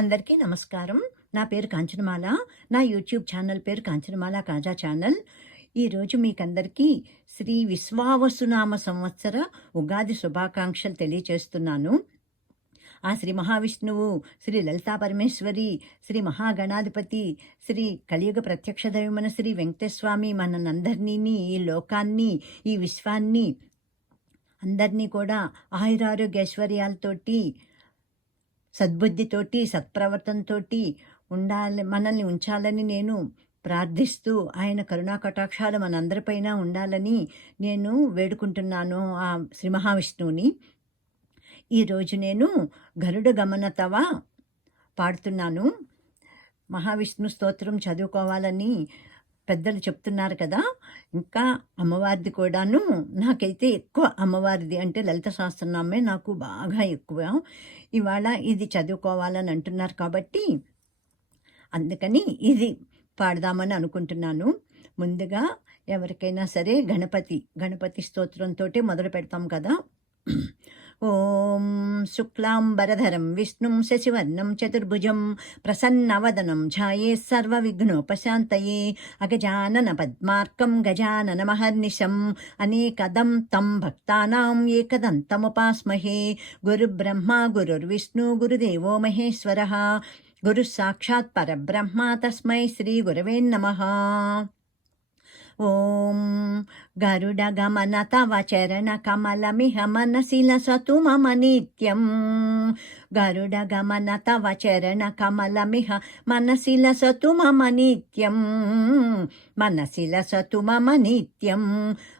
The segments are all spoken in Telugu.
అందరికీ నమస్కారం. నా పేరు కాంచనమాల. నా యూట్యూబ్ ఛానల్ పేరు కాంచనమాల కాజా ఛానల్. ఈరోజు మీకందరికీ శ్రీ విశ్వావసునామ సంవత్సర ఉగాది శుభాకాంక్షలు తెలియచేస్తున్నాను. ఆ శ్రీ మహావిష్ణువు శ్రీ లలితా పరమేశ్వరి శ్రీ మహాగణాధిపతి శ్రీ కలియుగ ప్రత్యక్ష దైవమైన శ్రీ వెంకటస్వామి మనందరినీ ఈ లోకాన్ని ఈ విశ్వాన్ని అందరినీ కూడా ఆయురారోగ్య ఐశ్వర్యాలతోటి సద్బుద్ధితోటి సత్ప్రవర్తనతోటి ఉండాలి మనల్ని ఉంచాలని నేను ప్రార్థిస్తూ ఆయన కరుణా కటాక్షాలు మనందరిపైన ఉండాలని నేను వేడుకుంటున్నాను ఆ శ్రీ మహావిష్ణువుని. ఈరోజు నేను గరుడ గమనతవ పాడుతున్నాను. మహావిష్ణు స్తోత్రం చదువుకోవాలని పెద్దలు చెప్తున్నారు కదా ఇంకా అమ్మవారిది కూడాను నాకైతే ఎక్కువ అమ్మవారిది అంటే లలిత సహస్రనామే నాకు బాగా ఎక్కువ. ఇవాళ ఇది చదువుకోవాలని అంటున్నారు కాబట్టి అందుకని ఇది పాడదామని అనుకుంటున్నాను. ముందుగా ఎవరికైనా సరే గణపతి గణపతి స్తోత్రంతో మొదలు పెడతాం కదా. ఓం శుక్లాంబరధరం విష్ణుం శశివర్ణం చతుర్భుజం ప్రసన్నవదనం ఛాయే సర్వవిఘ్నోపశాంతయే అగజానన పద్మార్కం గజానన మహర్నిశం అనేకదం తం భక్తానాం ఏకదంతముపాస్మహే గురుబ్రహ్మ గురుర్విష్ణు గురుదేవో మహేశ్వర గురు సాక్షాత్ పరబ్రహ్మ తస్మై శ్రీ గురవే నమః ఓం గరుడగమన తవ చరణ కమలమిహ మనసి లసతు మమ నిత్యం. గరుడగమన తవ చరణ మనసిల సతు మమ నిత్యం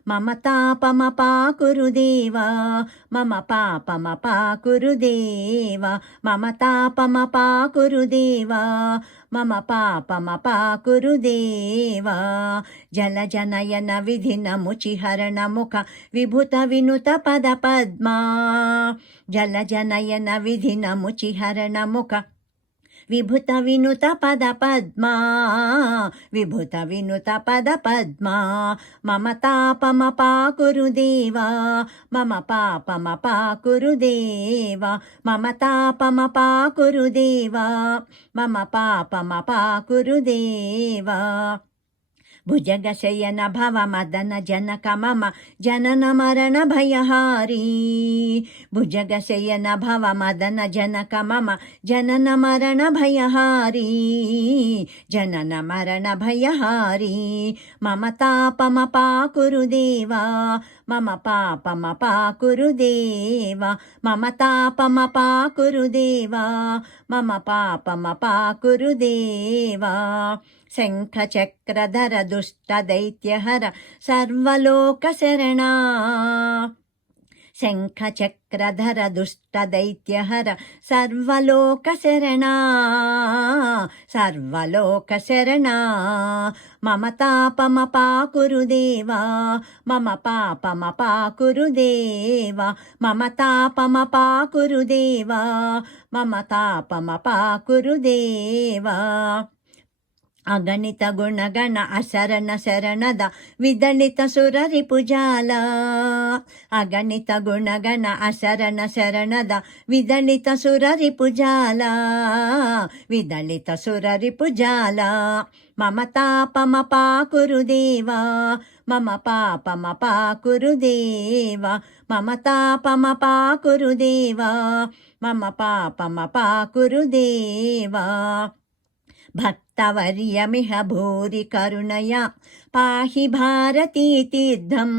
మమ నిత్యం మమ తాపమ పాకురుదేవా మమ పాపమ పాకురుదేవా మమ తాపమ పాకురుదేవా మమ పాపమ పాకురుదేవా జలజనయన విధినముచిహరణ ముఖ విభుత వినుత పద పద్మా జల జలజనయన విధినముచిహరణ ముఖ విభుత వినుత పద పద్మా విభుత వినుత పద పద్మా. మమ తాపమ పాకురుదేవా మమ పాపమ పాకురుదేవా మమ తాపమ పాకురుదేవా మమ పాపమ పాకురుదేవా భుజగశయన భవ మదన జనక మమ జనన మరణ భయహారీ భుజగశయన భవ మదన జనక మమ జనన మరణ భయహారీ జనన మరణ భయహారీ మమ తాపమ పాకురుదేవా మమ పాపమ పాకురుదేవా మమ తాపమ పాకురుదేవా మమ పాపమ పాకురుదేవా శంఖచక్రధర దుష్టదైత్యహర సర్వలోకశరణా. శంఖచక్రధర దుష్టదైత్యహర సర్వలోకశరణా. సర్వలోకశరణా. మమ తాపమ పాకురుదేవా మమ పాపమ పాకురుదేవా మమ తాపమ పాకురుదేవా మమ తాపమ పాకురుదేవా అగణిత గుణగణ అశరణ శరణద విదళిత సురరి పుజాల అగణిత గుణగణ అశరణ శరణద విదళిత సురరి పుజాల విదళిత సురరి పుజాల మమ తాపమ పాకురుదేవా మమ పాపమ పాకురుదేవా మమ తాపమ పాకురుదేవా మమ పాపమ పాకురుదేవా భక్తవర్యమిహ భూరి కరుణయా పాహి భారతీ తీర్థం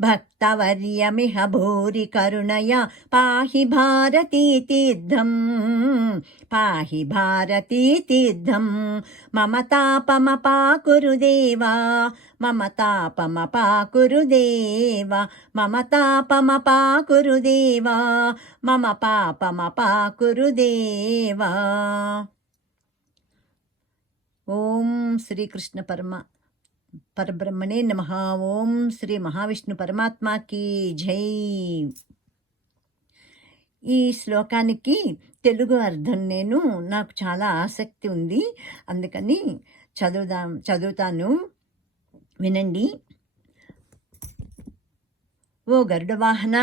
భక్తవర్యమిహ భూరి కరుణయా పాహి భారతీ తీర్థం పాహి భారతీ తీర్థం మమ తాపమ పాకురుదేవా మమ తాపమ పాకురుదేవా మమ తాపమ పాకురుదేవా మమ పాపమ పాకురుదేవా ఓం శ్రీకృష్ణ పరమ పరబ్రహ్మణే నమ. ఓం శ్రీ మహావిష్ణు పరమాత్మకి జై. ఈ శ్లోకానికి తెలుగు అర్థం నేను నాకు చాలా ఆసక్తి ఉంది. అందుకని చదువుదా చదువుతాను. వినండి. ఓ గరుడవాహన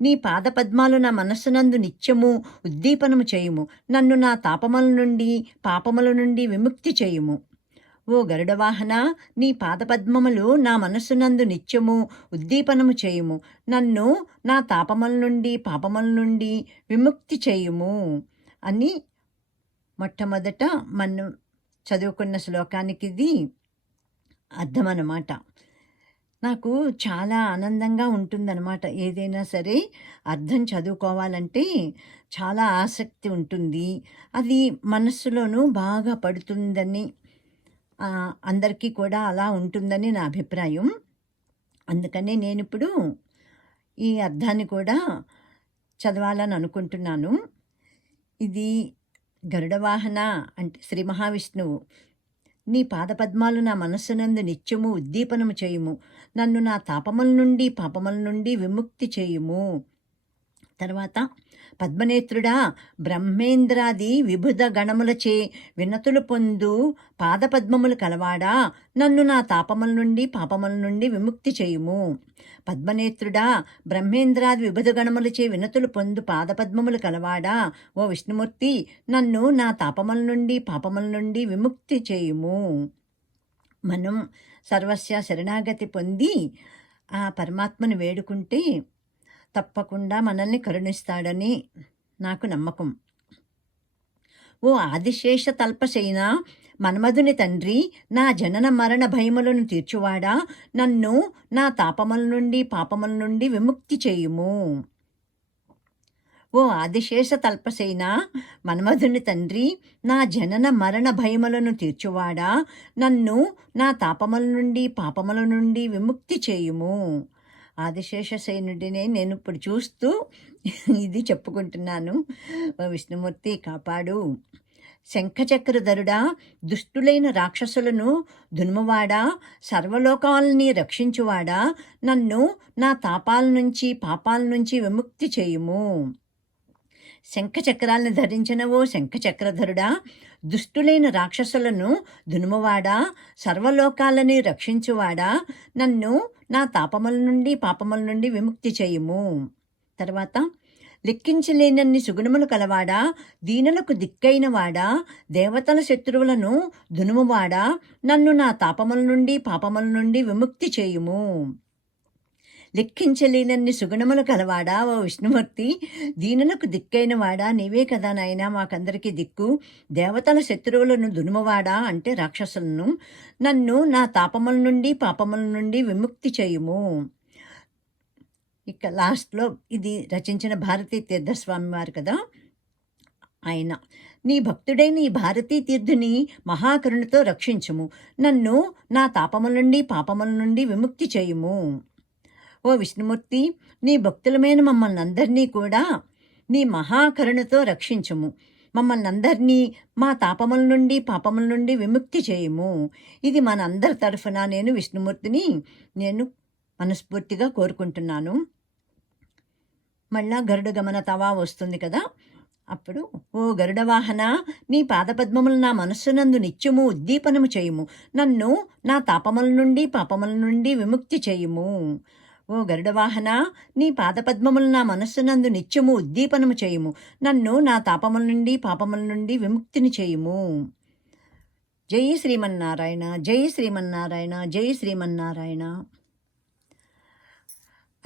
నీ పాదపద్మాలు నా మనస్సునందు నిత్యము ఉద్దీపనము చేయుము. నన్ను నా తాపముల నుండి పాపముల నుండి విముక్తి చేయుము. ఓ గరుడవాహన నీ పాదపద్మములు నా మనస్సునందు నిత్యము ఉద్దీపనము చేయుము. నన్ను నా తాపముల నుండి పాపముల నుండి విముక్తి చేయుము అని మొట్టమొదట మనం చదువుకున్న శ్లోకానికి ఇది అర్థం అన్నమాట నాకు చాలా ఆనందంగా ఉంటుందన్నమాట. ఏదైనా సరే అర్థం చదువుకోవాలంటే చాలా ఆసక్తి ఉంటుంది. అది మనస్సులోనూ బాగా పడుతుందని అందరికీ కూడా అలా ఉంటుందని నా అభిప్రాయం. అందుకనే నేను ఇప్పుడు ఈ అర్థాన్ని కూడా చదవాలని అనుకుంటున్నాను. ఇది గరుడవాహన అంటే శ్రీ మహావిష్ణువు నీ పాదపద్మాలు నా మనస్సునందు నిత్యము ఉద్దీపనము చేయుము. నన్ను నా తాపముల నుండి పాపముల నుండి విముక్తి చేయుము. తర్వాత పద్మనేత్రుడా బ్రహ్మేంద్రాది విభుద గణములచే వినతులు పొందు పాదపద్మములు కలవాడా నన్ను నా తాపముల నుండి పాపముల నుండి విముక్తి చేయుము. పద్మనేత్రుడా బ్రహ్మేంద్రాది విభుద గణములచే వినతులు పొందు పాదపద్మములు కలవాడా ఓ విష్ణుమూర్తి నన్ను నా తాపముల నుండి పాపముల నుండి విముక్తి చేయుము. మనం సర్వస్య శరణాగతి పొంది ఆ పరమాత్మను వేడుకుంటే తప్పకుండా మనల్ని కరుణిస్తాడని నాకు నమ్మకం. ఓ ఆదిశేష తల్పశైన మన్మధుని తండ్రి నా జనన మరణ భయములను తీర్చువాడా? నన్ను నా తాపముల నుండి పాపముల నుండి విముక్తి చేయుము. ఓ ఆదిశేష తల్పసేన మన్మధుని తండ్రి నా జనన మరణ భయములను తీర్చువాడా? నన్ను నా తాపముల నుండి పాపముల నుండి విముక్తి చేయుము. ఆదిశేష సైనుడినే నేను ఇప్పుడు చూస్తూ ఇది చెప్పుకుంటున్నాను. విష్ణుమూర్తి కాపాడు. శంఖచక్రధరుడా దుష్టులైన రాక్షసులను దున్మవాడా సర్వలోకాలని రక్షించువాడా నన్ను నా తాపాల నుంచి పాపాల నుంచి విముక్తి చేయుము. శంఖచక్రాలను ధరించిన ఓ శంఖచక్రధరుడా? దుష్టులైన రాక్షసులను దునుమవాడా? సర్వలోకాలని రక్షించువాడా? నన్ను నా తాపముల నుండి పాపముల నుండి విముక్తి చేయుము. తర్వాత లెక్కించలేనన్ని సుగుణములు కలవాడా? దీనులకు దిక్కైన వాడా దేవతల శత్రువులను దునుమువాడా? నన్ను నా తాపముల నుండి పాపముల నుండి విముక్తి చేయుము. లెక్కించలేనన్ని సుగుణములు కలవాడా ఓ విష్ణుమూర్తి? దీనులకు దిక్కైన వాడా? నీవే కదా నాయనా మాకందరికీ దిక్కు. దేవతల శత్రువులను దునుమవాడా అంటే రాక్షసులను? నన్ను నా తాపముల నుండి పాపముల నుండి విముక్తి చేయుము. ఇక లాస్ట్లో ఇది రచించిన భారతీ తీర్థస్వామి వారు కదా? ఆయన నీ భక్తుడైన ఈ భారతీ తీర్థుని మహాకరుణతో రక్షించుము. నన్ను నా తాపముల నుండి పాపముల నుండి విముక్తి చేయుము. ఓ విష్ణుమూర్తి నీ భక్తులమైన మమ్మల్ని అందరినీ కూడా నీ మహాకరుణతో రక్షించుము. మమ్మల్ని అందరినీ మా తాపముల నుండి పాపముల నుండి విముక్తి చేయము. ఇది మనందరి తరఫున నేను విష్ణుమూర్తిని నేను మనస్ఫూర్తిగా కోరుకుంటున్నాను. మళ్ళా గరుడ గమన తవా వస్తుంది కదా? అప్పుడు ఓ గరుడ వాహన నీ పాదపద్మములు నా మనస్సునందు నిత్యము ఉద్దీపనము చేయుము. నన్ను నా తాపముల నుండి పాపముల నుండి విముక్తి చేయుము. ఓ గరుడవాహన నీ పాదపద్మములు నా మనస్సునందు నిత్యము ఉద్దీపనము చేయుము. నన్ను నా తాపముల నుండి పాపముల నుండి విముక్తిని చేయుము. జై శ్రీమన్నారాయణ జై శ్రీమన్నారాయణ జై శ్రీమన్నారాయణ.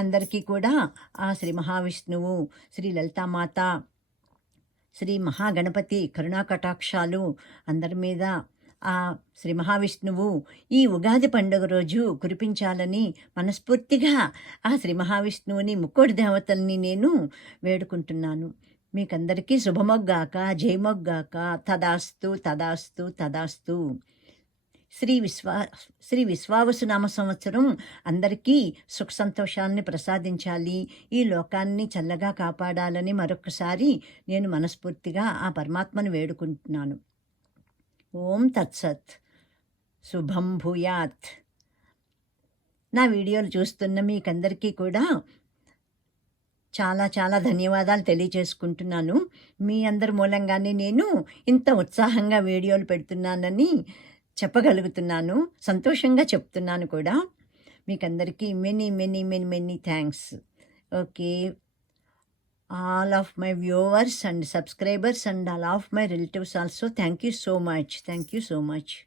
అందరికీ కూడా ఆ శ్రీ మహావిష్ణువు శ్రీ లలితామాత శ్రీ మహాగణపతి కరుణాకటాక్షాలు అందరి మీద ఆ శ్రీ మహావిష్ణువు ఈ ఉగాది పండుగ రోజు కురిపించాలని మనస్ఫూర్తిగా ఆ శ్రీ మహావిష్ణువుని ముక్కోడి దేవతల్ని నేను వేడుకుంటున్నాను. మీకందరికీ శుభమొగ్గాక జయమొగ్గాక తదాస్తు తదాస్తు తదాస్తు. శ్రీ విశ్వా శ్రీ విశ్వావసునామ సంవత్సరం అందరికీ సుఖ సంతోషాన్ని ప్రసాదించాలి. ఈ లోకాన్ని చల్లగా కాపాడాలని మరొకసారి నేను మనస్ఫూర్తిగా ఆ పరమాత్మను వేడుకుంటున్నాను. ఓం తత్సత్ శుభం భూయాత్. నా వీడియోలు చూస్తున్న మీకందరికీ కూడా చాలా చాలా ధన్యవాదాలు తెలియజేసుకుంటున్నాను. మీ అందరి మూలంగానే నేను ఇంత ఉత్సాహంగా వీడియోలు పెడుతున్నానని చెప్పగలుగుతున్నాను. సంతోషంగా చెప్తున్నాను కూడా. మీకు అందరికీ many many many many thanks. Okay. all of my viewers and subscribers and all of my relatives also. Thank you so much. Thank you so much.